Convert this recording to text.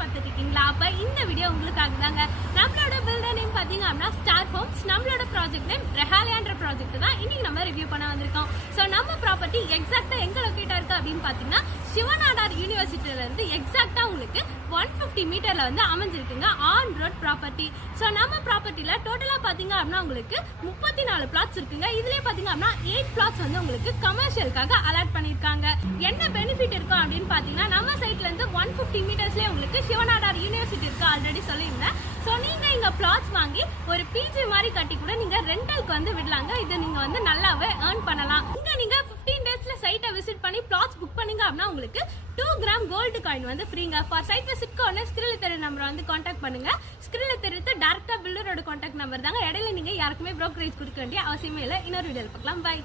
பார்த்துட்டு இருக்கீங்களா? அப்ப இந்த வீடியோ உங்களுக்காக தாங்க. நம்மளோட பில்டர் நேம் பாத்தீங்க அப்படின்னா ஸ்டார் ஹோம்ஸ். நம்மளோட ப்ராஜெக்ட் நேம் ரெஹாலியான்ற ப்ராஜெக்ட் தான் இன்னைக்கு நம்ம ரிவ்யூ பண்ண வந்திருக்கோம். சோ நம்ம ப்ராப்பர்ட்டி எக்ஸாக்டா எங்க லொகேட்டா இருக்கு அப்படின்னு பாத்தீங்கன்னா சிவநாடார் யூனிவர்சிட்டியில இருந்து எக்ஸாக்டா உங்களுக்கு 150 மீட்டர்ல வந்து அமைஞ்சிருக்குங்க ஆன் ரோட் ப்ராப்பர்ட்டி. சோ நம்ம ப்ராப்பர்ட்டில டோட்டலா பாத்தீங்க அப்படின்னா உங்களுக்கு 34 பிளாட்ஸ் இருக்குங்க. இதுலயே பாத்தீங்க அப்படின்னா 8 பிளாட்ஸ் வந்து உங்களுக்கு கமர்ஷியலுக்காக அலாட் பண்ணிருக்காங்க. என்ன பெனிஃபிட் இருக்கும் அப்படின்னு பாத்தீங்கன்னா நம்ம சைட்ல இருந்து 150 மீட்டர்ஸ்லயே உங்களுக்கு சிவநாடார் யூனிவர்சிட்டி இருக்கு, ஆல்ரெடி சொல்லியிருந்தேன். சோ நீங்க இங்க பிளாட்ஸ் வாங்கி ஒரு பிஜி மாதிரி கட்டி கூட நீங்க ரெண்டலுக்கு வந்து விடலாங்க. இது நீங்க வந்து நல்லாவே ஏர்ன் பண்ணலாம். இங்க நீங்க 15 டேஸ்ல சைட்டை விசிட் பண்ணி பிளாட்ஸ் புக் பண்ணீங்க அப்படின்னா உங்களுக்கு 2 கிராம் கோல்டு காயின் வந்து ஃப்ரீங்க. ஃபார் சைட் விசிட்க்கு உடனே ஸ்கிரீன்ல தெரிய நம்பர் வந்து கான்டாக்ட் பண்ணுங்க. ஸ்கிரீன்ல தெரிவித்து டைரக்டா பில்டரோட கான்டாக்ட் நம்பர் தாங்க. இடையில நீங்க யாருக்குமே ப்ரோக்கரேஜ் கொடுக்க வேண்டிய அவசியமே இல்லை. இன்னொரு வீடியோல பார்க்கலாம். பை.